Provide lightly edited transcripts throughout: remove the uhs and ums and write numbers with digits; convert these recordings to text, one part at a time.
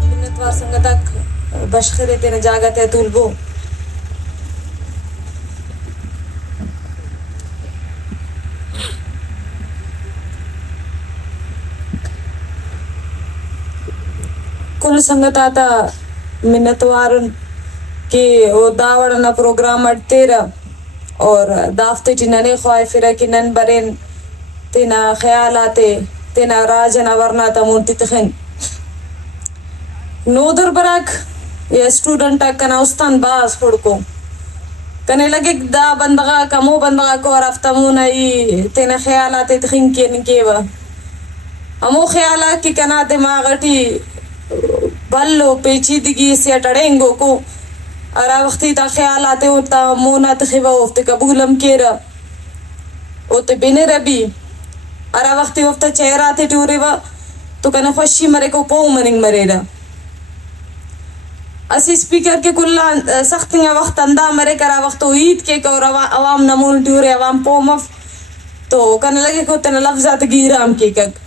minnatwar sangatak bashkhire tena jagate tulbo کل سنگت آتا منتوارن کہ وہ داوڑنا پروگرام اٹتیرا اور دافتے چی ننے خواہ فرا کی نن برین تینا خیالاتے تینا راجنا ورنا تا مونتی تخن نو در براک یا اسٹوڈنٹا کنا استان باز پڑکو کنے لگے دا بندغا کمو بندغا کو رفتا مونا ای تینا خیالاتے تخن کین کیوا ہمو خیالا کی کنا دماغٹی بلو پیچیدگی سے اٹڑینگو کو ارا وقتی تا خیالاتے ہوتا مونا تخیبا ہوفتے قبولم کیرا ہوتے بینے ربی ارا وقتی وفتا چہراتے ٹورے وا تو کنا خوشی مرے کو پو مننگ مرے را اسی سپیکر کے کلا سختیاں وقت اندہ مرے کرا وقت عید کے کور عوام نمون ٹورے عوام پو مف تو کنا لگے کو تنا لفظات گیرام کے کک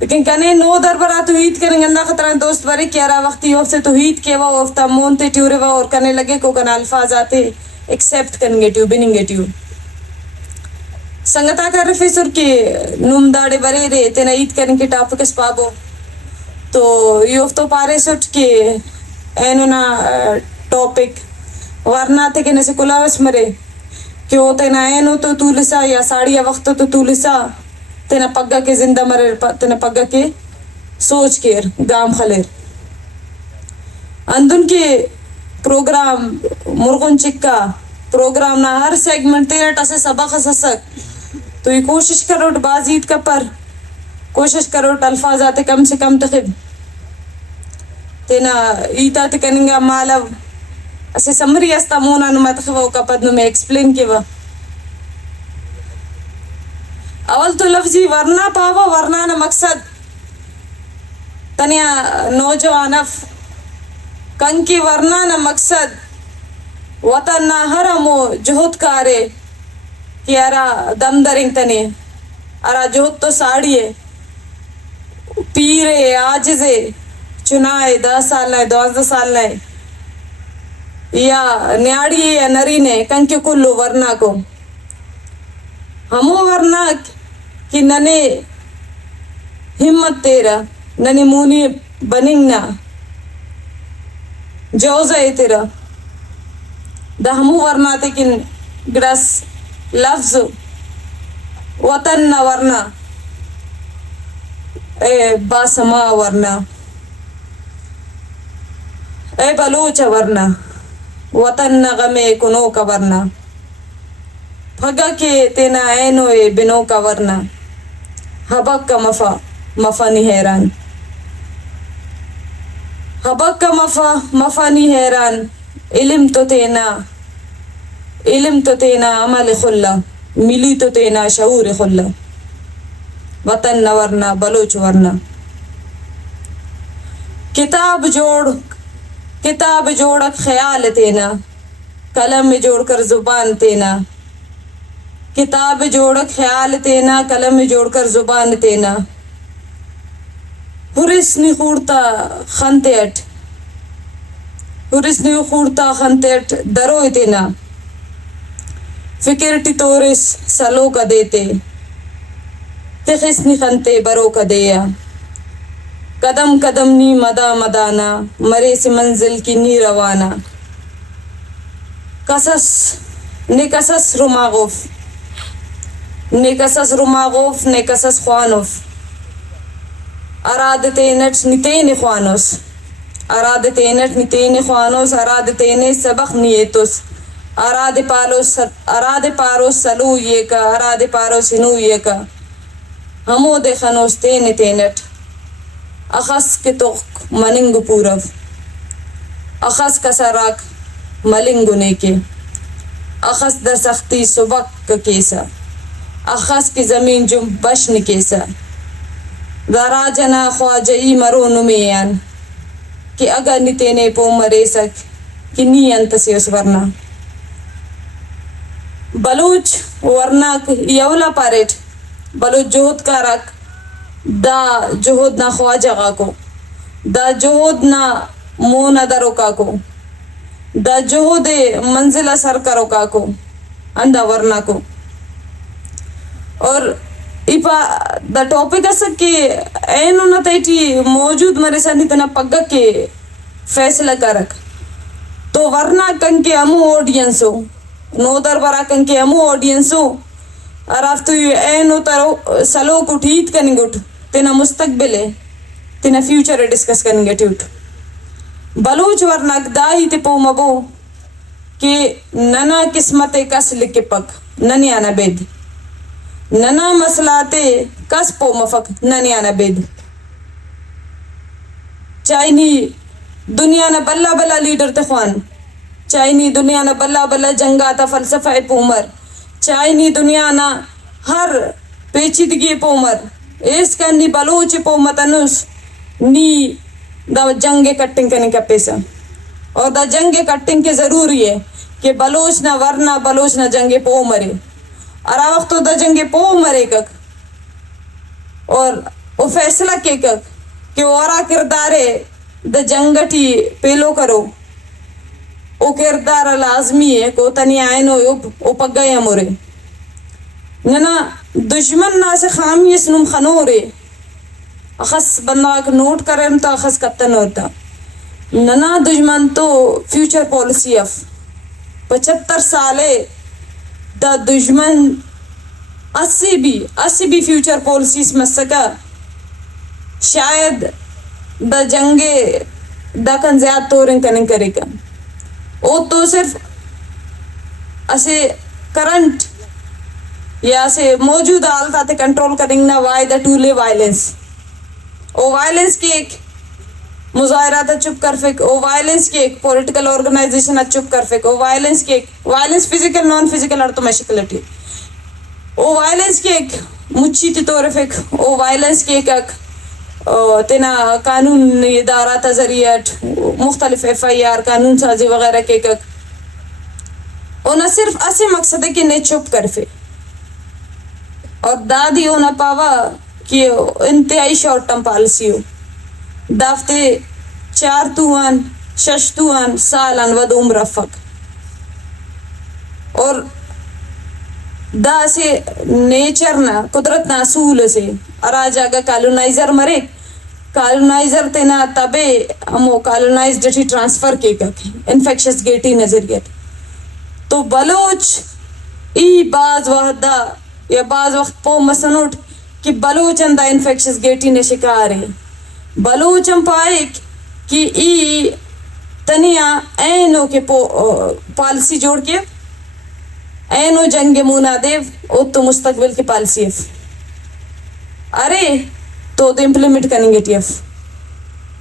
لیکن کنے نو در برا توحید کریں گندہ خطران دوست بارے کیا رہا وقتی ہوف سے توحید کے وہ وفتا مونتے ٹیورے وہ اور کنے لگے کو کنا الفاظ آتے ایکسیپٹ کریں گے ٹیو بنیں گے ٹیو سنگتا کر رفیسر کے نوم داڑے برے رہے تینا عید کریں کے ٹاپک اس پابو تو یہ تو پارے سٹ کے اینو نا ٹاپک ورنہ تے کنے سے کلاوس مرے کہ وہ تینا اینو تو تولسا یا ساڑیا وقت تو تولسا تینا پگا کے زندہ مرے تینا پگا کے سوچ کیر گام خلیر اندن کے پروگرام مرغن چکا پروگرام نا ہر سیگمنٹ تیرا ٹاسے سبق سسک تو یہ کوشش کرو بازید کا پر کوشش کرو الفاظ آتے کم سے کم تخب تینا ایتا تکننگا مالا اسے سمری استا مونا نما تخبو کا پدنو میں ایکسپلین کیوا اول تو لفظی ورنہ پاوا ورنہ نا مقصد تنیا نوجوانف کنکی ورنہ نا مقصد وطن نا حرمو جہد کارے کہ ارا دم درنگ تنی ارا جہد تو ساڑیے پیرے آجزے چنائے 10 سال نائے 12 سال نائے یا نیاڑیے یا نرینے کنکی کلو ورنہ کو ہمو ورنہ کہ ننے ہمت تیرا ننے مونی بننگنا جوزے تیرا دا ہمو ورنہ تے کن گرس لفظ وطن نا ورنہ اے باسما ورنہ اے بلوچ ورنہ وطن نا غمے کنو کا ورنہ بھگا کے تینا اینو اے بنو کا ورنہ حبک کا مفا نی حیران حبک کا مفا نی حیران علم تو تینا عمل خلا ملی تو تینا شعور خلا وطن نہ ورنہ بلوچ ورنہ کتاب جوڑک خیال تینا قلم میں جوڑ کر زبان تینا کتاب جوڑک خیال تینا قلم میں جوڑ کر زبان تینا حرسنی خورتا خنتیٹ دروئے تینا فکر ٹی تورس سلو کا دیتے تخسنی خنتے برو کا دیا قدم قدم نی مدانا مرے سے منزل کی نی روانہ قصص رماغوف نے قصص خوانوف ارادتینٹ نتین خوانوس ارادتین سبق نیتوس اراد پارو سلو یہ کا اراد پارو سنو یہ کا ہمو دے خنوس تینٹ اخس کے توق مننگ پورو اخس کا سراک ملنگو نیکے اخس در سختی سبق کا کیسا اخس کی زمین جم بشن کیسا دارا جنا خواجئی مرو نمیان کہ اگر نتینے پو مرے سک کہ نی انتسی اس ورنہ بلوچ ورناک یولا پاریٹ بلوچ جهود کارک دا جهود نا خواجہ کو دا جهود نا مونا درو کو دا جهود منزلہ سر کرو کو اندا ورنا کو. اور ایپا دا ٹاپک اس کہ اینو نہ تیٹی موجود مرے سن اتنا پگا کے فیصلہ کرک تو ورنا کن کے امو آڈینسو نو دربارہ کن کے امو آڈینسو ارافتو اینو ترو سلو کٹھیت کنی گٹ تینا مستقبل ہے تینا فیوچر ڈسکس کنی گٹی اٹھ بلوچ ورناک دا ہی تے پو مبو کہ ننا قسمت کس لکے پک ننی آنا بید ننا مسئلاتے کس پو مفک ننی آنا بید چائنی دنیا نا بلا بلا لیڈر تخوان چائنی دنیا نا بلا بلا جنگاتا فلسفہ پومر چائنی دنیا نا ہر پیچیدگی پومر اس کا نی بلوچ پومتنس نی دا جنگ کٹنگ کرنے کا پیسا اور دا جنگ کٹنگ کے ضروری ہے کہ بلوچ نہ ورنہ بلوچ نہ جنگ پو مرے اور آ وقت دا جنگ پو مرے کک اور وہ فیصلہ کے کک کہ ورا کردارے دا جنگٹی پیلو کرو او کردار لازمی ہے کو تنی آئینو او پگیا مورے ننا دشمن نا سے خامی اسنم خنورے اخص بنداک نوٹ کریں تو اخص کتن ہوتا ننا دشمن تو فیوچر پالیسی اف 75 سالے دا دشمن 80 بھی فیوچر پالیسیز مسکا شاید دا جنگے دا کن زیاد تورن کنن کرے گا او تو صرف اسے کرنٹ یا اسے موجود حالات کنٹرول کریں نا وائی دا ٹولے وائلنس او وائلنس کی ایک مظاہرات چپ کر فک او وائلنس کی ایک پولیٹیکل آرگنائزیشن چپ کر فک او وائلنس کی ایک وائلنس فزیکل نان فزیکل اور تو مشکلٹی او وائلنس کی ایک مچھی تی طور فک او وائلنس کی ایک تینا قانون ادارات ذریعت مختلف FIR قانون سازی وغیرہ کے ایک او نہ صرف اسے مقصد ہے کہ نہیں چپ کر فے اور دادی او نہ پاوا کہ انتہائی شارٹ ٹرم پالیسی ہو دافتے 4 توان 6 توان سالان ود عمر فک اور دا سے نیچر نا قدرت نا اصول سے اراجا گا کالونائزر مرے کالونائزر تینا تبے ہمو کالونائز ڈٹی ٹرانسفر کے گا انفیکشس گیٹی نظریت تو بلوچ ای بعض وحدہ یا بعض وقت پو مسنوٹ کہ بلوچن دا انفیکشس گیٹی نے شکار ہے بلوچن پائے کہ ای تنیا اینو کے پالیسی جوڑ کے اینو جنگ مونا دیو او تو مستقبل کی پالیسی ہے ارے تو دے امپلیمنٹ کریں گے ٹی ایف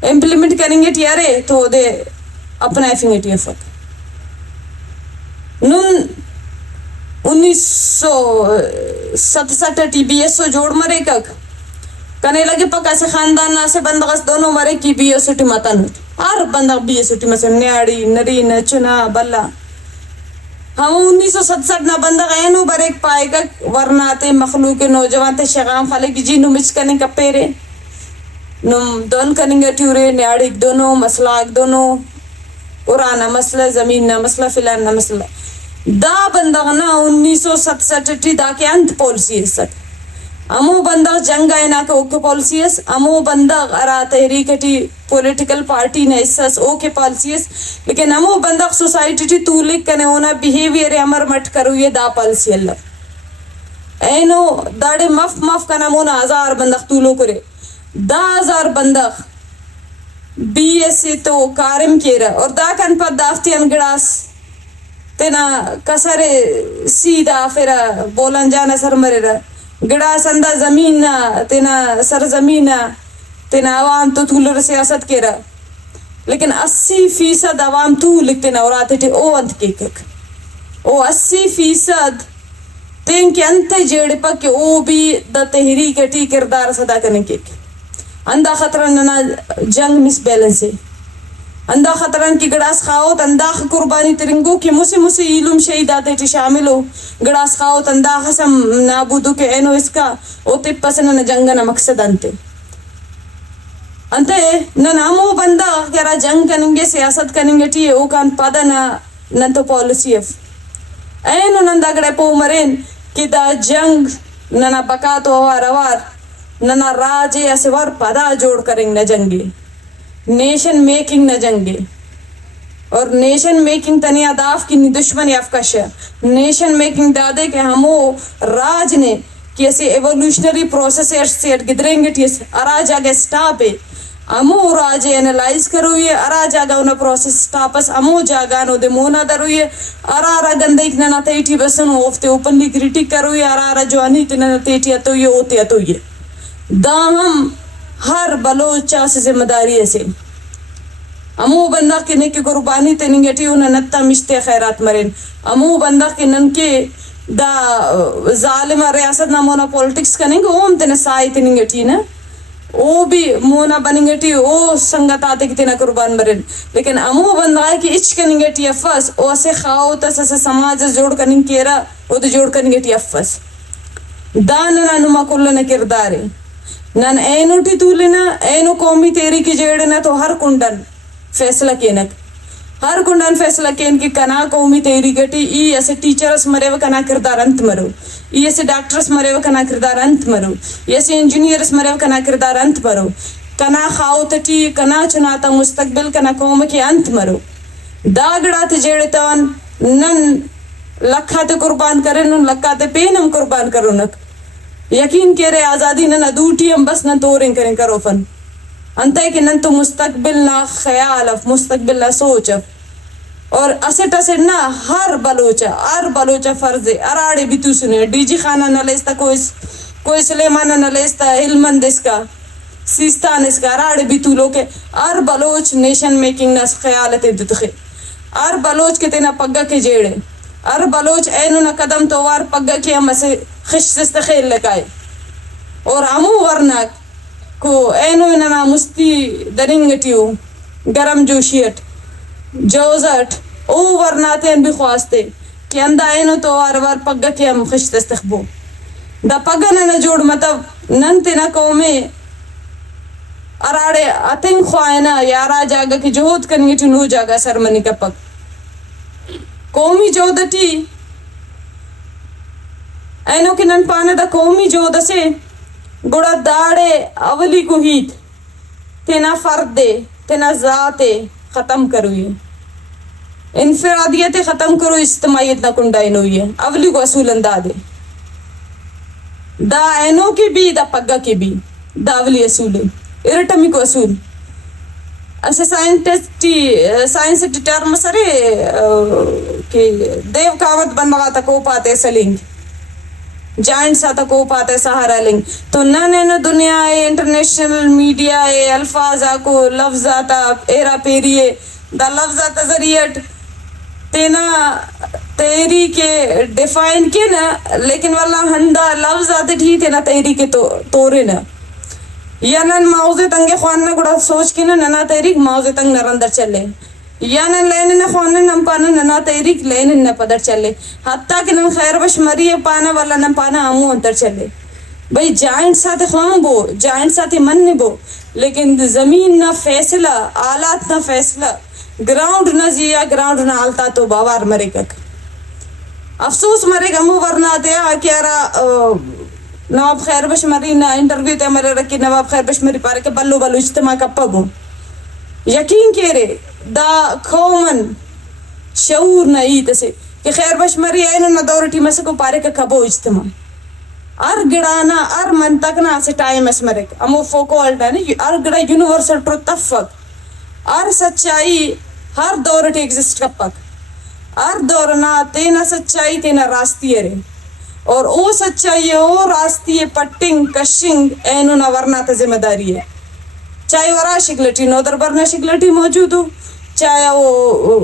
امپلیمنٹ کریں گے ٹی ارے تو دے اپنا ایفنگ ٹی ایف نون 1967 TBSO جوڑ مرے کک کنے لگے پکا سے خاندان سے بندغس دونوں مرے کی BSO ٹی متن ہر بندغ BSO ٹی مسن نیاڑی نرین چنا بلا ہم 1967 نہ بندغ اینو بریک پائے گا ورنہ تے مخلوق نوجوان تے شغام خالق جی نو مچ کنے کا پیرے نم دون کنیں گے ٹیورے نیاڑی دونوں مسئلہ دونوں قرآن مسئلہ زمین نہ مسئلہ فلان نہ مسئلہ دا بندغ نا 1967 دا کے انت پالیسی ہے سک امو بندغ جنگ اینا کا اوکے پالیسی ہے امو بندغ ارا تحریکٹی پولیٹیکل پارٹی نے اساس اوکے پالیسی ہے لیکن امو بندغ سوسائٹی ٹی تولک کنے ہونا بیہیویر امر مٹ کرو یہ دا پالیسی اللہ اینو داڑے مف کا نمونا 1000 بندغ تولو کرے 10,000 بندغ BSc تو کارم کیرا اور دا کن پر دافتی انگڑاس تینا کسر سیدھا پھر بولن جانا سر مرے رہا گڑا سندہ زمین نا تینا سر زمین نا تینا عوام تو تولر سیاست کے رہا لیکن 80% عوام تو لکھتے نا اور آتے تھے او انت کے کک او 80% تین کے انت جیڑے پا کہ او بھی دا تحریک ٹی کردار صدا کرنے کے اندہ خطرہ ننا جنگ مس بیلنس ہے اندا خطران کی گڑاس خاوت اندا قربانی ترنگو کہ مسی علم شہیداتے ٹی شامل ہو گڑاس خاوت اندا خسم نابودو کے اینو اس کا او تپسن جنگنا مقصد انتے نامو بندہ کیا جنگ کننگے سیاست کننگے ٹی او کان پادا ننتو پالیسی اف اینو نندا گڑے پو مرین کہ دا جنگ ننا بکاتو وار ننا راجے اسے ور پدا جوڑ کریں نہ جنگے نیشن میکنگ نہ جنگے اور نیشن میکنگ تنی اداف کی دشمنی افکش نیشن میکنگ دادے کہ ہمو راج نے کہ ایسی ایوولوشنری پروسیس سیٹ گدریں گے ٹیس اراج آگے سٹاپ ہے امو راجے انالائز کروئے ارا جاگا انہ پروسیس سٹاپس امو جاگانو دے مونا دروئے ارا گندے ننا تیٹی بسنو افتے اوپنلی کریٹک کروئے ارا جوانی تننا تیٹی اتوئے اوتے اتوئے دا ہم ہر بلوچا سے ذمہ داری سے امو بندہ کے نکے قربانی تنگٹی انہ نتا مشتے خیرات مرین امو بندہ کے ننکے دا ظالم ریاست نامونا پولٹکس کننگ اوم تنہ سائی تنگٹی نا او بھی مونا بننگٹی او سنگتاتے کی تینا قربان مرین لیکن امو بندہ ہے کہ اچ کننگٹی افس او اسے خواہو تس اسے سماج جوڑ کننگ کیرا او دے جوڑ کننگٹی افس داننا نما کلنا کردارے نن اینو ٹی تولینا اینو قومی تیری کی جیڑنا تو ہر کنڈن فیصلہ کینک ہر کنڈن فیصلہ کین کی کنا قومی تیری گٹی ای ایسے ٹیچرس مرے و کنا کردار انت مرو ای ایسے ڈاکٹرس مرے و کنا کردار انت مرو ای ایسے انجینئرس مرے و کنا کردار انت مرو کنا خاوتٹی کنا چناتا مستقبل کنا قوم کی انت مرو داگڑا جیڑتان نن لکھاتے قربان کرے نن لکھاتے پینم قربان کرو نک یقین کرے آزادی نن ادوٹی ہم بس نن توریں کریں کرو فن انتے کہ نن تو مستقبل نہ خیال اف مستقبل نہ سوچ اف اور اسٹ نہ ہر بلوچا فرض ہے اراڑے بھی تو سنے ڈی جی خانہ نہ لیستا کوئی سلیمانہ نہ لیستا علمند اس کا سیستان اس کا اراڑے بھی تو لوگ ار بلوچ نیشن میکنگ نہ خیالت دتخے ار بلوچ کے تینا پگا کے جیڑے ار بلوچ اینو نہ قدم توار پگا کے ہم اسے خشت خیل لگائے اور امو ورناک کو اینو ننا مستی درنگٹیو گرم جوشیٹ جوزٹ او ورناتے ان بھی خواستے کہ اندا اینو تو وار پگا کے ہم خشت استخبو دا پگا ننا جوڑ مطلب نن تینا قومے اراڑے اتنگ خوائنا یارا جاگا کی جہود کنگیٹی نو جاگا سرمنی کا پگ قومی جودٹی اینو کی نن پانا دا قومی جود سے گوڑا داڑے اولی کو ہیت تینا فرد دے تینا ذات ختم کروئے انفرادیت ختم کرو اجتماعیت نہ کنڈائن ہوئی ہے اولی کو اصول اندہ دے دا اینو کی بھی دا پگا کی بھی دا اولی اصول ارٹمی کو اصول اسے سائنس ٹرم سرے کہ دیو کاوت بن مغا تکو پاتے سلنگ جائنٹ سا تکو پاتے سہارا لنگ تو نہ دنیا ہے انٹرنیشنل میڈیا ہے الفاظ کو لفظاتا ایرا پیریے دا لفظاتا ذریعٹ تینا تیری کے ڈیفائن کے نا لیکن واللہ ہندا لفظات ہی تینا تیری کے تورے نا یا نن موضوع تنگے خوان نہ گڑا سوچ کے ننا تحریک موضوع تنگ نرندر چلے یا نن لین نہ خوان نم پانا ننا تحریک لین نہ پدر چلے حتیٰ کہ نن خیر بش مری پانا والا نم پانا امو انتر چلے بھئی جائنٹ ساتھ خوان بو جائنٹ ساتھ من بو لیکن زمین نہ فیصلہ آلات نہ فیصلہ گراؤنڈ نہ زیا گراؤنڈ نہ آلتا تو باوار مرے گک افسوس مرے گا مو ورنہ دیا کیارا نواب خیر بشمری نہ انٹرویو تے مرے رکھی نواب خیر بشمری پارے کہ بلو اجتماع کا پگو یقین کے رے دا قومن شعور نہ ایت سے کہ خیر بشمری اینو نہ دورٹی میں سے کو پارے کہ کبو اجتماع ار گڑانا ار منطقنا سے ٹائم اس مرے امو فوکو الٹا ار گڑا یونیورسل پرتفق ار سچائی ہر دورٹی ایگزسٹ کپک ار دورنا تینا سچائی تینا راستی رے اور او سچائی او راستی پٹنگ کشنگ اینو نہ ورنہ تا ذمہ داری ہے چاہے ورا شکلٹی نو در برنا شکلٹی موجود ہو چاہے وہ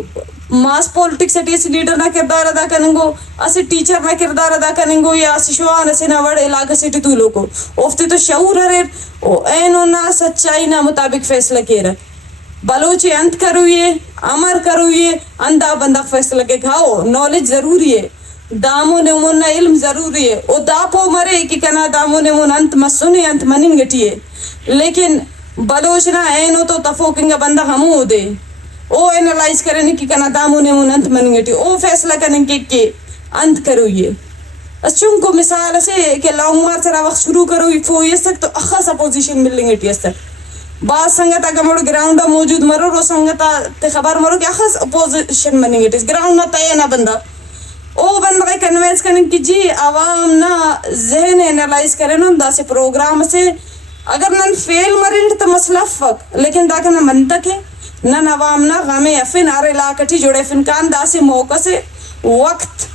ماس پولٹکس ایس لیڈر نہ کردار ادا کرنگو اسے ٹیچر نہ کردار ادا کرنگو یا اسے شوان اسے نہ وڑ علاقہ سے تو لوگو افتے تو شعور ہے او اینو نہ سچائی نہ مطابق فیصلہ کیا رہا بلوچی انت کرویے امر کرویے اندا بندہ فیصلہ کے کھاؤ نالج ضروری ہے دامو نمون علم ضروری ہے او داپو مرے کہ کنا دامو نمون انت مسنے انت منن گٹیے لیکن بلوچنا اینو تو تفوکنگا بندہ ہمو دے او اینالائز کرنے کی کنا دامو نمون انت منن گٹی او فیصلہ کرنے کے انت کرویے چون کو مثال سے کہ لانگ مارچ را وقت شروع کروی فوئی سک تو اخص اپوزیشن ملیں گٹی سک بعض سنگتا کا مڑ گراؤنڈا موجود مرو رو سنگتا تے خبر مرو کہ اخص اپوزیشن منیں گٹی گراؤنڈ نہ تینا بندہ او بندہ کنوینس کرنے کی جی عوام نہ ذہن اینالائز کرے نا دا سے پروگرام سے اگر نن فیل مرنٹ تو مسئلہ فق لیکن دا کنا منطق ہے نن عوام نہ غمی افن آر علاقہ ٹی جوڑے فنکان دا سے موقع سے وقت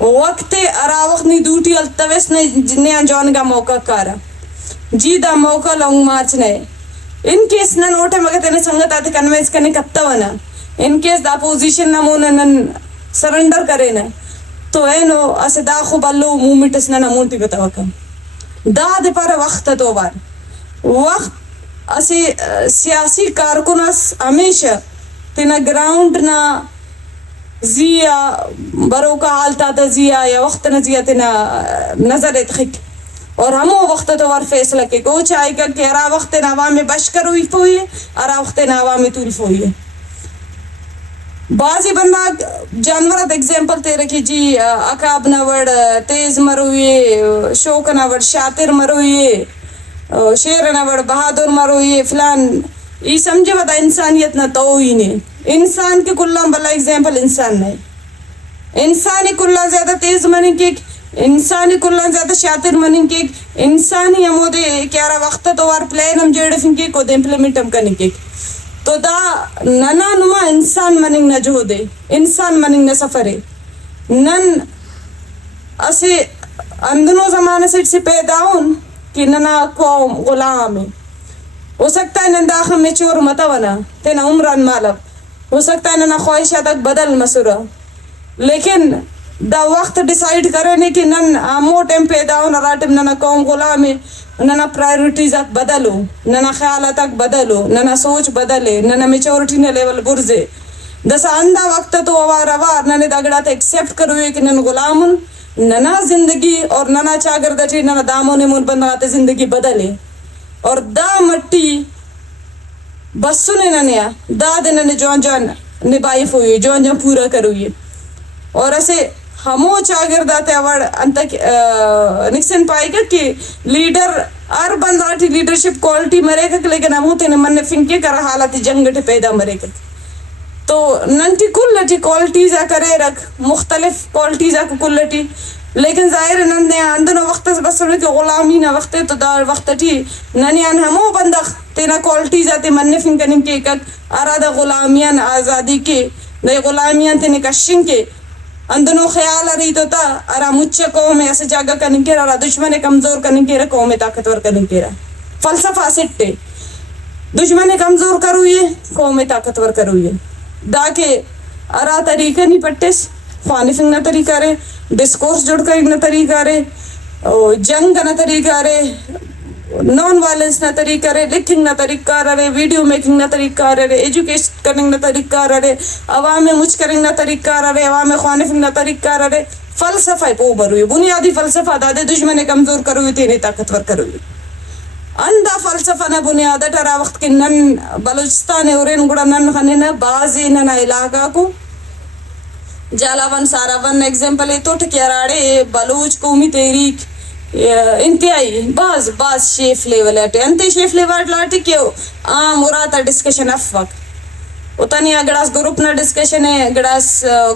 ارا وقت نی دوٹی التویس نے انجون کا موقع کارا جی دا موقع لانگ مارچ نے ان کیس نن اوٹے مگر تینے سنگت آتے کنوینس کرنے کتا ونا ان کیس دا پوزیشن نمونا نن سرنڈر کرے نا تو اینو اسے دا خوب اللو مومنٹس ننا مونٹی بتاوکم دا دے پارا وقت تو بار وقت اسے سیاسی کارکنس ہمیشہ تینا گراؤنڈ نا زیا برو کا حالتا تا زیا یا وقت نا زیا تینا نظر اتخک اور ہمو وقت تو بار فیصلہ کے کو چاہے گا کہ ارا وقت نا عوامی بشکر ہوئی فوئی ارا وقت نا عوامی طول فوئی بعضی بندہ جانورات ایگزامپل تے رکھی جی اکاب نوڑ تیز مروئے شوک نوڑ شاطر مروئے شیر نوڑ بہادر مروئے فلان یہ سمجھے بتا انسانیت نہ تو ہی نہیں انسان کے کلہ بلا ایگزامپل انسان نہیں انسانی کلہ زیادہ تیز منی کے انسانی کلہ زیادہ شاطر منی کے انسانی ہمو دے کیارا وقت تو وار پلین ہم جیڑے فن کے کو دے امپلیمنٹ ہم کرنے کے تو دا ننا نما انسان مننگ نہ جو دے انسان مننگ نہ سفرے نن اسے اندنو زمانے سے پیدا ہون کہ ننا قوم غلام ہے ہو سکتا ہے نن داخل میں چور متونا تینا عمران مالب ہو سکتا ہے ننا خواہشات بدل مسورا لیکن دا وقت ڈیسائیڈ کرنے کہ نن آمو ٹیم پیدا ہون راتم ننا قوم غلام ہے ننا پرائیورٹیز اک بدلو ننا خیالات اک بدلو ننا سوچ بدلے ننا میچورٹی نے لیول برزے دسا اندہ وقت تو وار ننے دگڑات ایکسیپٹ کروئے کہ نن غلامن ننا زندگی اور ننا چاگردٹی ننا داموں نے من بندغات زندگی بدلے اور دا مٹی بسو نے ننیا دا دے ننے جون نبائف ہوئی جون پورا کروئے اور ایسے ہمو چاگردات اوڑ انتک نکسن پائے گا کہ لیڈر ار بنداٹی لیڈرشپ کوالٹی مرے گا لیکن ہمو تینے من فنکے کر حالات جنگٹ پیدا مرے گا تو ننٹی کلٹی کوالٹیز کرے رکھ مختلف کوالٹیز کلٹی لیکن ظاہر نن نے اندنو وقت بسر کے غلامی نہ وقت تو دار وقت ٹی ننیان ہمو بندخ تینا کوالٹیز آتے من فنکن کے ایک ارادہ غلامیان آزادی کے نئے غلامیان تینے کشن کے اندنو خیال رہی تو تا ارا مچ قوم ایسے جاگا کرنے کے رہا دشمن کمزور کرنے کے رہا قوم طاقتور کرنے کے رہا فلسفہ سٹے دشمن کمزور کروئے قوم طاقتور کروئے دا کے ارا طریقہ نہیں پٹس خوانی فنگنا طریقہ رہے ڈسکورس جڑ کر نہ طریقہ رہے جنگ نہ طریقہ رہے نان وائلنس نہ طریقہ رہے لکھنگ نہ طریقہ رہے ویڈیو میکنگ نہ طریقہ رہے ایجوکیشن کرنے نہ طریقہ رہے عوام میں مجھ کرنے نہ طریقہ رہے عوام میں خوانف نہ طریقہ رہے فلسفہ پو بروئے بنیادی فلسفہ دادے دشمن کمزور کروئے تینے طاقتور کروئے اندہ فلسفہ نہ بنیاد ٹرا وقت کے نن بلوچستان اورین گڑا نن خانے نہ بازی نہ علاقہ کو جالاون ساراون ایگزامپل ہے تو ٹکیراڑے بلوچ قومی تحریک انتہائی بعض شیف لیول ہے انتے شیف لیول لاٹی کیو عام وراتا ڈسکشن افق اتنی گڑاس گروپ نہ ڈسکشن ہے گڑاس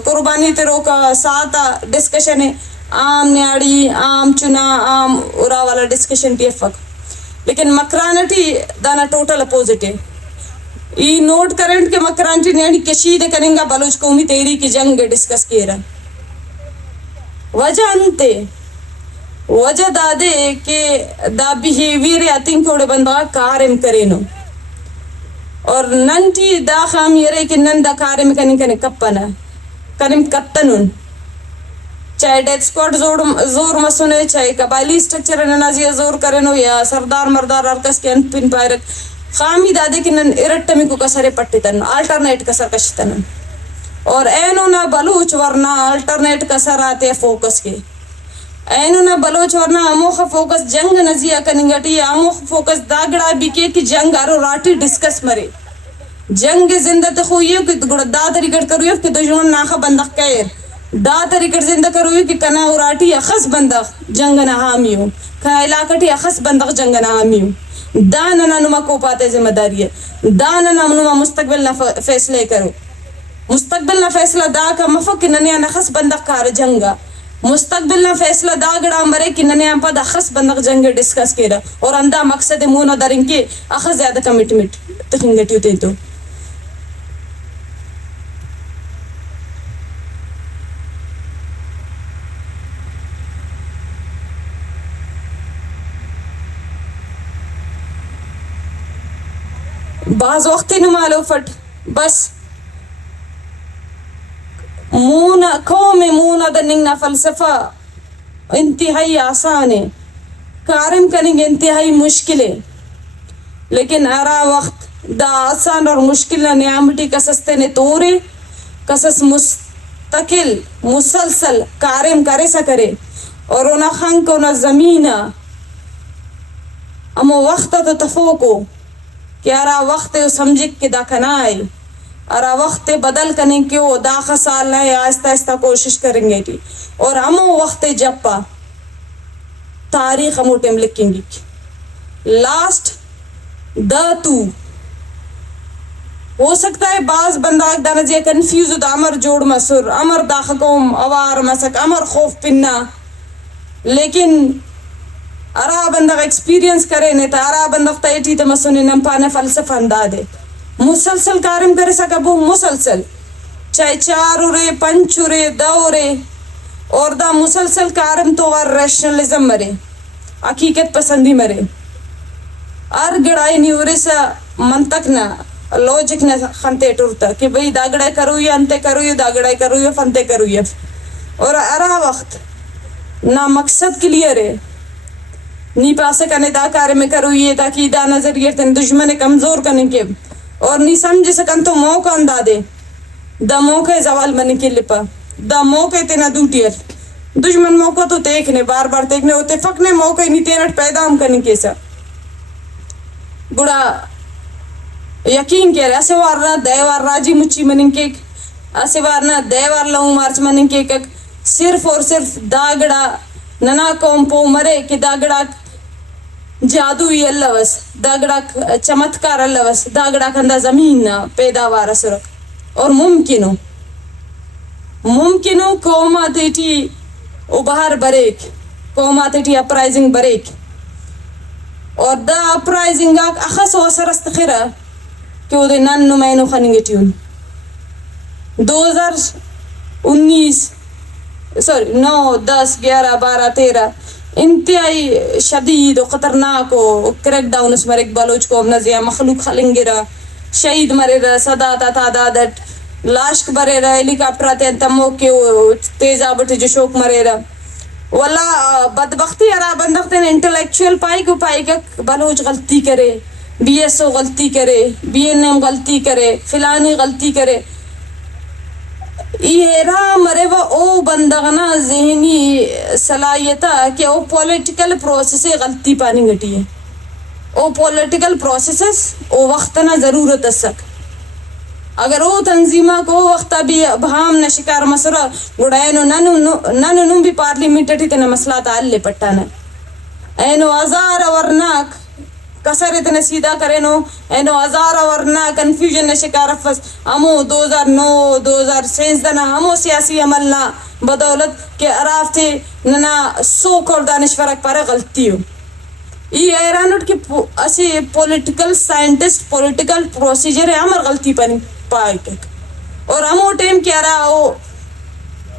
قربانی تیرو کا ساتا ڈسکشن ہے عام نیاڑی عام چنا عام ارا والا ڈسکشن ٹی افق لیکن مکرانٹی دانا ٹوٹل اپوزٹ ہے ای نوٹ کرنٹ کے مکرانٹی نیاڑی کشید کریں گا بلوچ قومی تحریک کی جنگ ڈسکس کیے رہا وجہ انتے وجہ دادے کہ دا بیہیویر آتیں کوڑے بندہ کارم کرینو اور ننٹی دا خامی رہے کہ نن دا کارم کنے کپنا کنم کتنن چاہے ڈیتھ سکواڈ زور مسونے چاہے قبائلی سٹرکچر ننازی زور کرنو یا سردار مردار ارکس کے انت پن پائرک خامی دادے کہ نن ارٹمی کو کسرے پٹتن آلٹرنیٹ کسر کشتن اور اینو نہ بلوچ ورنہ آلٹرنیٹ کسر آتے فوکس کے اینو نہ بلوچ ورنہ اموخ فوکس جنگ نزیہ کننگٹی اموخ فوکس داگڑا بھی کہ جنگ آرو راٹی ڈسکس مرے جنگ زندہ تخویو کہ گڑا دا طریقٹ کرویو کہ دجمن ناخا بندق کیر دا طریقٹ زندہ کرویو کہ کنا اراٹی اخص بندق جنگ نہ حامیو کنا علاقٹی اخص بندق جنگ نہ حامیو دا ننا نما کو پاتے ذمہ داری ہے دا ننا نما مستقبل نہ فیصلے کرو مستقبل نہ فیصلہ دا کا مفک ننیا نخص بندق کار جنگا مستقبل نہ فیصلہ دا گڑا مرے کہ ننیا پا دا خص بندق جنگ ڈسکس کیرا اور اندہ مقصد مونا درن کے اخص زیادہ کمٹمنٹ تخنگٹیو تے تو بعض وقتی نمالو فٹ بس مونا قوم مونا دنگنا فلسفہ انتہائی آسان ہے کارم کریں گے انتہائی مشکل ہے لیکن ارا وقت دا آسان اور مشکل نعمتی کسستے نے تورے کسس مستقل مسلسل کارم کرے سا کرے اور اونا خنک اونا زمینہ امو وقت تو تفوکو کہ ارا وقت سمجھک کہ دا کنائے ارا وقت بدل کرنے کے وہ دا خسال نئے آہستہ آہستہ کوشش کریں گے تھی اور ہمو وقت جپا تاریخ ہمو ٹیم لکھیں گی لاسٹ دا تو ہو سکتا ہے بعض بندہ دا نجیہ کنفیوز دا امر جوڑ مسر امر دا خکوم اوار مسک امر خوف پننا لیکن ارا بندق ایکسپیرینس کرے نے تا ارا بندق تیٹی تمسونے نمپانے فلسفہ اندادے مسلسل کارم کرے سکبو مسلسل چاہے 4 رے 5 رے 2 رے اور دا مسلسل کارم تو ور ریشنلزم مرے حقیقت پسندی مرے ار گڑائی نیورے سا منطق نہ لوجک نہ خنتے ٹورتا کہ بھئی دا گڑائی کروئی انتے کروئی دا گڑائی کروئی فنتے کروئی اور ارا وقت نہ مقصد کلیئر ہے نی پاسے کنے دا کارے میں کروئیے تاکہ دا نظریہ تن دشمن کمزور کرنے کے اور نی سمجھ سکن تو موقع اندہ دے دا موقع زوال منی کے لپا دا موقع تینا دوٹیر دشمن موقع تو دیکھنے بار بار دیکھنے ہوتے فکنے موقع نی تینٹ پیدا ہم کرنے کے سا گڑا یقین کہہ رہے اسے وارنا دیوار راجی مچی منن کے اسے وارنا دیوار لوں مارچ منن کے صرف اور صرف داگڑا ننا قوم پو مرے کہ داگڑا جادوی اللہ وس داگڑا چمتکار اللہ وس داگڑا کندہ زمین پیداوار اسرک اور ممکنو قومات ایٹی ابہار بریک قومات ایٹی اپرائزنگ بریک اور دا اپرائزنگ اخص و اثر استخیرہ کہ وہ دے نن نمائنو خننگٹیون 2019 سوری 9 10 11 12 13 انتہائی شدید و خطرناک و کریک ڈاؤن اس مرک بلوچ کو نزیہ مخلوق خلنگرہ شہید مرے رہا صداتا تعدادت لاشک برے رہا ہیلی کاپٹر آتے ہیں تمو کے تیز آبٹے جو شوک مرے رہا واللہ بدبختی ارا بندختے ہیں انٹلیکچوئل پائی کو پائی کہ بلوچ غلطی کرے بی ایس او غلطی کرے بی این ایم غلطی کرے فلانی غلطی کرے یہ را مرے وہ او بندغنا ذہنی صلاحیتا کہ او پولیٹیکل پروسیس غلطی پانی گٹی ہے او پولیٹیکل پروسیسز او وقتنا ضرورت اسک اگر او تنظیمہ کو وقتا بھی بہام نشکار مسئلہ گڑائنو ننو بھی پارلیمنٹی تینا مسئلہ تعالی پٹانا اینو ازار ورناک کسر اتنے سیدھا کرینو اینو ہزار ورنہ کنفیوژن نے شکار افس ہمو 2009 2016 دنا ہمو سیاسی عملنا بدولت کہ عراف تھے ننا سو کور دانشورک پر غلطی ہو یہ ایرانوٹ کی اسی پولیٹیکل سائنٹسٹ پولیٹیکل پروسیجر ہے ہمار غلطی پانی پائی کک اور ہمو ٹیم کیا رہا ہو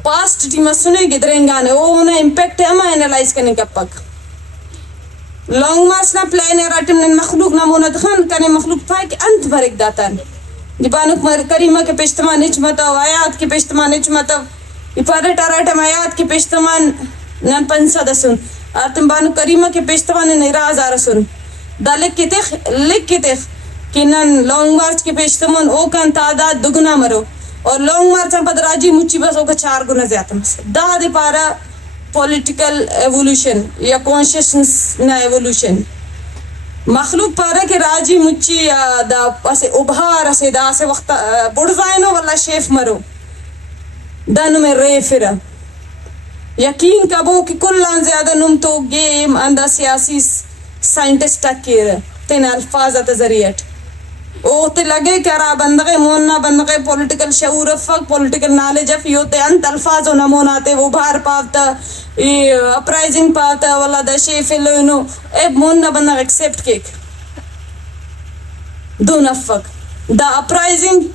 پاسٹ ٹیم سنے گدرنگانے وہ انہیں امپیکٹ ہے ہمیں انالائز کرنے کا پک لانگ مارچ نا پلان راتم نے مخلوق نمونہ دخان کنے مخلوق پائی کہ انت بھرک داتان جبانک کریمہ کے پیشتمان نچمتا و آیات کے پیشتمان نچمتا پارٹ آراتم آیات کے پیشتمان نان پنسا دسن آرتم بانو کریمہ کے پیشتمان نیراز آرسن دا لکھ کے تیخ کہ نن لانگ مارچ کے پیشتمون او کن تعداد دگنا مرو اور لانگ مارچ پد راجی مچی بس او کا 4 گنا زیادہ مس دا دے پارا پولیٹیکل ایوولوشن یا کانشیسنس نا ایوولوشن مخلوق پارا کہ راجی مچی دا اسے ابھار اسے دا اسے وقت بڑزائنو واللہ شیف مرو دانو میں رے فرا یقین کبو کہ کلان زیادہ نم تو گیم اندہ سیاسی سائنٹسٹ کیر تین الفاظ ذریعٹ او تے لگے کہ ارا بندغے موننا بندغے پولیٹیکل شعور افق پولیٹیکل نالج اف یوتے انت الفاظ و نموناتے وہ بھار پاوتا اپرائزنگ پاوتا والا دا شیف لونو اے موننا بندغ ایکسپٹ کیک دون افق دا اپرائزنگ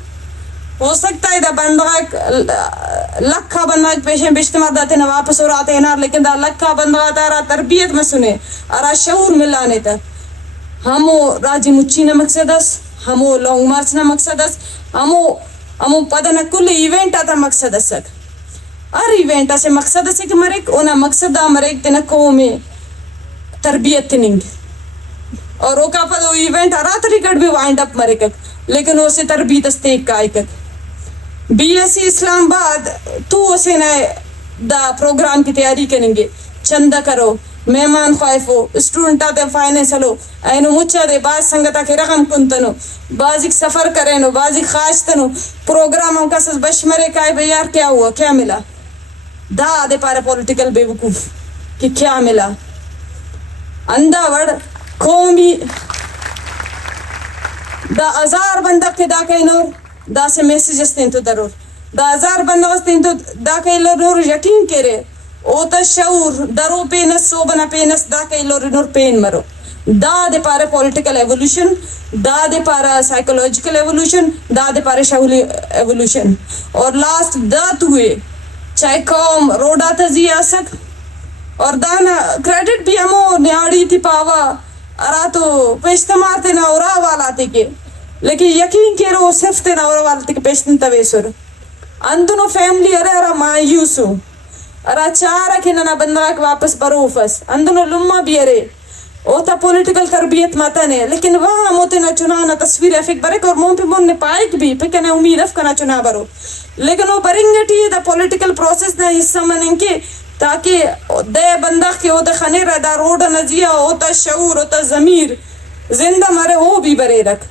ہو سکتا ہے دا بندغ لکھا بندغ پیشیں بیشتمار داتے نا واپس اور آتے ہیں لیکن دا لکھا بندغ تارا تربیت میں سنے ارا شعور ملانے تا ہمو راجی مچی نا مقصد اس ہمو لانگ مارچ نا مقصد اس ہمو پدنا کل ایونٹ آتا مقصد اس ہر ایونٹ سے مقصد اس کہ مرک اونا مقصد دا مرک تینا قومی تربیت تننگ اور او کا پدو ایونٹ ارا طریقٹ بھی وائنڈ اپ مرکک لیکن اسے تربیت استیک کا آئکک بی ایس سی اسلام آباد تو اسے نئے دا پروگرام کی تیاری کریں گے چندہ کرو مہمان خواہف ہو اسٹوڈنٹ آتے فائنینس ہلو اینو مچا دے بعض سنگتا کے رقم کنتنو بعض سفر کرینو بعض خواستنو پروگرام ہم کسس بشمرے کائے بے یار کیا ہوا کیا ملا دا دے پارے پولیٹیکل بے وقوف کہ کیا ملا اندہ وڑ قومی دا 1000 بندہ کے دا کئی نور دا سے میسیجز تین تو ضرور دا 1000 بندہ تین تو دا کئی نور یقین کرے او تا شعور درو پینس سو بنا پینس دا کئی نور پین مرو دا دے پارے پولیٹیکل ایوولوشن دا دے پارا سائیکولوجیکل ایوولوشن دا دے پارے شعوری ایوولوشن اور لاسٹ دا توئے چاہے قوم روڈا تزی آسک اور دانا کریڈٹ بھی ہمو نیاڑی تھی پاوا ارا تو پیشتمار تے نورا والا تے کے لیکن یقین کے رو صرف تے نورا والا تے کے پیشتن تویسر اندنو فیملی ارا مایوسو ارا چارا کے ننا بندراک واپس بروفس اندنو لما بھی ارے او تا پولیٹیکل تربیت ماتنے لیکن وہاں موتے نا چنانا تصویر افک برک اور مون پہ مون نے پائک بھی پہ کنے امید اف کنا چنا برو لیکن وہ برنگٹی دا پولیٹیکل پروسیس نا حصہ منن کے تاکہ دے بندہ کے ہوتا خنیر دا روڈ نزیہ ہوتا شعور ہوتا ضمیر زندہ مرے وہ بھی برے رکھ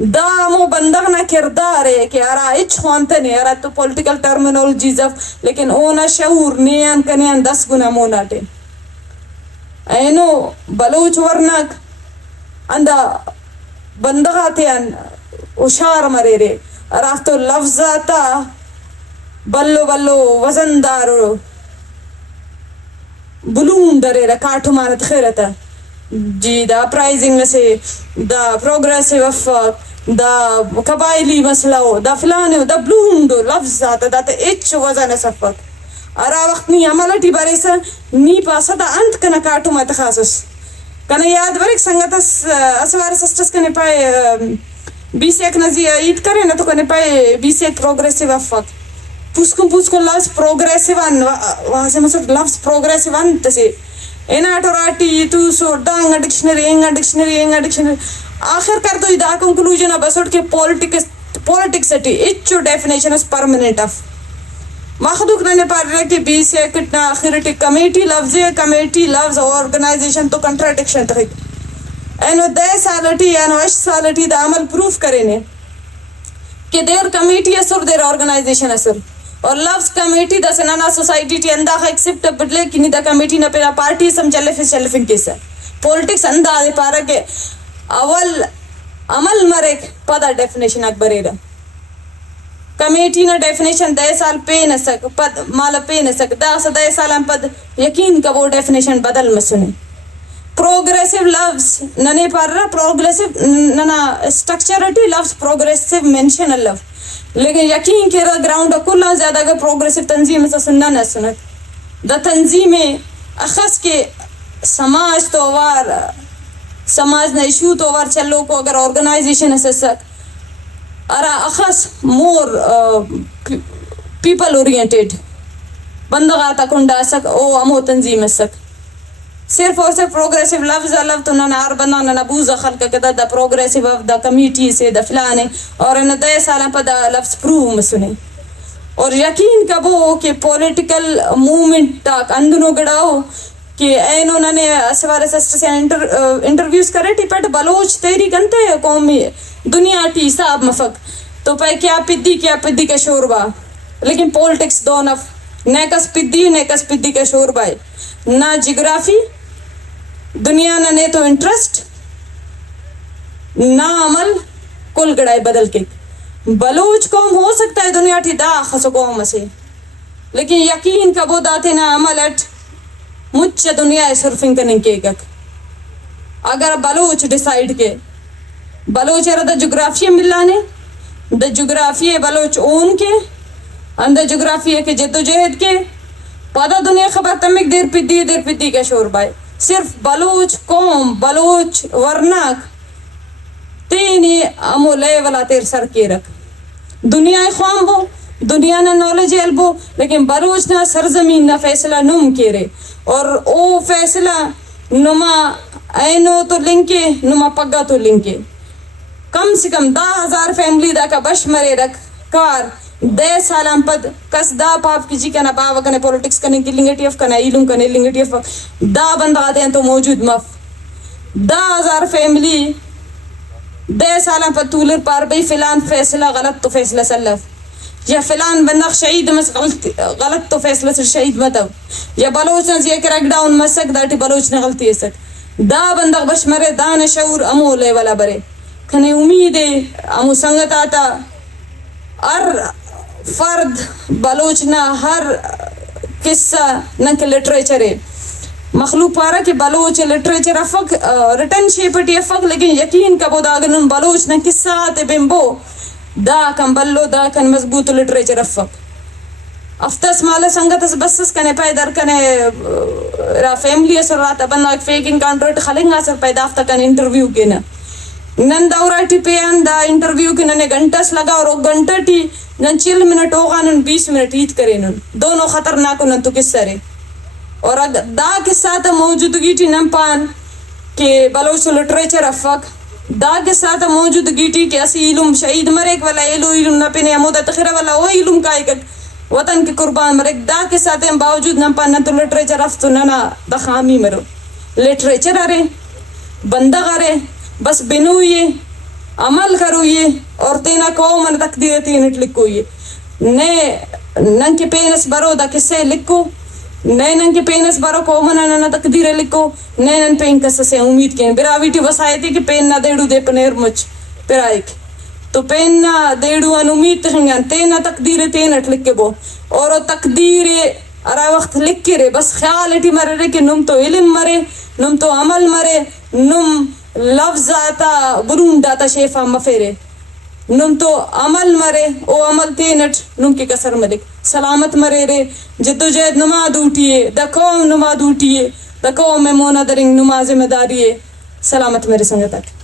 دا مو بندغ نا کردار ہے کہ ارا اچ خوانتے نے ارا تو پولیٹیکل ٹرمینولوجیز لیکن اونا شعور نیان کنیان 10 گنا موناٹے اینو بلوچ ورنک اندہ بندغا تیان اشار مرے رے ارا تو لفظاتا بلو بلو وزندار بلون درے را کاٹو مانت خیرتا جی دا پرائزنگ سے دا پروگریسیو افق دا قبائلی مسئلہ دا فلانے دا بلون دو لفظ آتا دا تا اچ وزن سفق ارا وقت نی عملٹی بریسا نی پاسا دا انت کنا کاٹو مات خاصس کنا یاد برک سنگتا اسوار سسٹس کنے پائے 20 ایک نزی عید کرے نا تو کنے پائے 20 ایک پروگریسیو افق پوسکو لفظ پروگریسیو ان وہاں سے مطلب لفظ پروگریسیو ان تسے اینا ٹوراٹی تو سو ڈانگا ڈکشنری آخر کر تو دا کنکلوژن بسوٹ کے پولیٹکس اچو ڈیفینیشن اس پرمننٹ اف مخدوق نے پار رہے کہ 20 کتنا آخرٹی کمیٹی لفظ آرگنائزیشن تو کنٹراڈکشن تک اینو 10 سالٹی اینو 8 سالٹی دا عمل پروف کرنے کہ دیر کمیٹی اثر دیر آرگنائزیشن اثر اور لفظ کمیٹی دا سنانا سوسائٹی ٹی انداخ ایکسپٹ بدلے کنی دا کمیٹی نا پیرا پارٹی سم چلے کیسا پولٹکس انداز پارا کہ اول عمل مرک پدا ڈیفینیشن اکبرے رہا کمیٹی نا ڈیفینیشن 10 سال پے نہ سک پد مالا پے نہ سک دا سا 10 سال پد یقین کا وہ ڈیفینیشن بدل مسنے پروگریسیو لفظ ننے پر رہا پروگریسیو ننا اسٹرکچرٹی لفظ پروگریسیو منشن لفظ لیکن یقین کے رہا گراؤنڈ کلنا زیادہ اگر پروگریسیو تنظیم سے سننا نہ سنت دا تنظیم اخص کے سماج تو وار سماج نا ایشو تو وار چلو کو اگر آرگنائزیشن ہے سک ارا اخص مور پیپل اورینٹیڈ بندغا تا کنڈا سک او امو تنظیم سک صرف اور صرف پروگریسو لفظ تو نہ بندہ نہ بوزا خلق کدا دا پروگریسو آف دا کمیٹی سے دا فلانے اور نہ 10 سال پہ دا لفظ پروو میں سنے اور یقین کبو کہ پولیٹیکل موومنٹ تاک اندنو گڑاؤ کہ اینو ننے سوارے سسٹر سے انٹرویوز کرے ٹی پیٹ بلوچ تیری کنتے قومی دنیا ٹی حساب مفق تو پہ کیا پدی کا شوربا لیکن پولٹکس دو نف نیکس پدی کا شوربا ہے نہ جغرافی دنیا نہ تو انٹرسٹ نہ عمل کل گڑائے بدل کے بلوچ قوم ہو سکتا ہے دنیا ٹی دا خسو قوم سے لیکن یقین کبو داتے نہ عمل اٹ مجھ دنیا سرفنگ کرنے کے گک اگر بلوچ ڈیسائیڈ کے بلوچ دا جغرافیہ ملانے دا جغرافیہ بلوچ اون کے اندر جغرافیہ کے جد و جہد کے پدا دنیا خبر تمک دیر پدی کا شور بائے صرف بلوچ قوم بلوچ ورناک تینی امو لے والا تیر سر کے رکھ دنیا خوام بو دنیا نہ نالج البو لیکن بلوچ نہ سرزمین نہ فیصلہ نم کیرے اور او فیصلہ نما اینو تو لنکے نما پگا تو لنکے کم سے کم 10,000 فیملی دا کا بش مرے رکھ کار 10 سالان پد کس دا پاپ کی جی کنا باوا کنے پولیٹکس کنے کی لنگٹی اف کنا ایلوں کنے لنگٹی اف دا بندہ دیں تو موجود مف 10,000 فیملی 10 سالان پد تولر پار بھئی فلان فیصلہ غلط تو فیصلہ سلف یا فلان بندق شہید مس غلط تو فیصلہ سے شہید متب یا بلوچ نہ یہ کریک ڈاؤن مسک داٹی بلوچ نہ غلطی ہے سک دا بندق بش مرے دان شعور امو لے والا برے کھنے امید ہے امو سنگت آتا ہر فرد بلوچ نہ ہر قصہ نہ کہ لٹریچر ہے مخلوق پارا کہ بلوچ لٹریچر افق ریٹن شیپٹی افق لیکن یقین کبو داگن بلوچ نہ قصہ آتے بمبو دا کن بلو دا کن مضبوط لٹریچر افق افتس مالا سنگت بسس کنے پیدر کنے را فیملی اثر راتا بندہ فیک انکانٹرٹ خلنگ اثر پیدا افتا کن انٹرویو کے نا نن دورا ٹی پیان دا انٹرویو کے ننے گھنٹس لگا اور گھنٹہ ٹی نن 40 منٹ ہوگا نن 20 منٹ ہیت کرے نن دونوں خطرناک نن تو کس سرے اور دا قصہ تا موجودگی ٹی نم پان کہ بلوچ لٹریچر افق دا کے ساتھ موجودگی ٹی کہ اسی علم شہید مرک والا ایلو علم نہ پینے امودہ تخیرہ والا وہ علم کا ایک وطن کے قربان مرک دا کے ساتھ باوجود نہ پانا تو لٹریچر افتو نہ دا خامی مرو لٹریچر آرے بندگ آرے بس بنوئیے عمل کروئیے اور تینا قوم تقدیر تینٹ لکھوئیے نن کے پینس برو دا کسے لکھو نین کے پینس بارو کو منا نہ تقدیر لکھو نین پین کس سے امید کے براویٹی وسایتی کہ پین نہ دیڑو دے پنیر مچ پرائک تو پین نہ دیڑو ان امید تھنگان تینا تقدیر تینٹ لکھ کے بو اور تقدیر ارا وقت لکھ کے رے بس خیال اٹی مرے رے کہ نم تو علم مرے نم تو عمل مرے نم لفظ آتا برون داتا شیفا مفیرے نم تو عمل مرے او عمل تینٹ نم کی کسر ملک سلامت مرے رے جدو جہد نماز اٹھیے دا قوم نماز اٹھیے دا قوم میں مونا درنگ نماز ذمہ داری ہے سلامت میرے سنگ تک